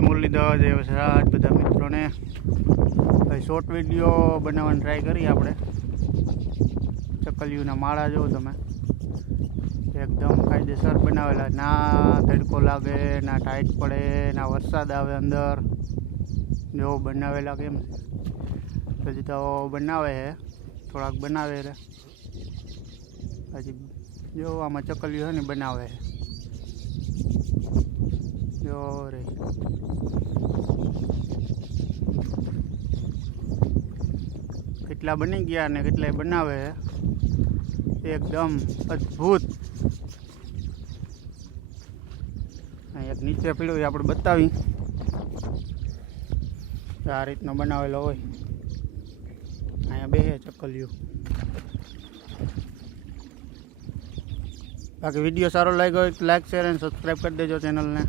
જય મુરલીધર જય વસરાજ બધા મિત્રોને. ભાઈ શોર્ટ વીડિયો બનાવવાની ટ્રાય કરી આપણે. ચકલિયુના માળા જો તમે. એકદમ કાયદેસર બનાવેલા. ના તડકો લાગે, ના ટાઈટ પડે, ના વરસાદ આવે અંદર. જો બનાવેલા કેમ? છે હજી તો બનાવે છે. થોડાક બનાવે રે હજી જો આમાં ચકલિયું છે ને બનાવે જો રે કેટલા બની ગયા ને કેટલાય બનાવે છે એકદમ અદ્ભુત અહીં એક નીચે પીળો એ આપણે બતાવી આ રીતનો બનાવેલો હોય અહીંયા બે ચકલિયું બાકી વિડીયો સારો લાગ્યો હોય તો લાઈક શેર અને સબસ્ક્રાઈબ કરી દેજો ચેનલને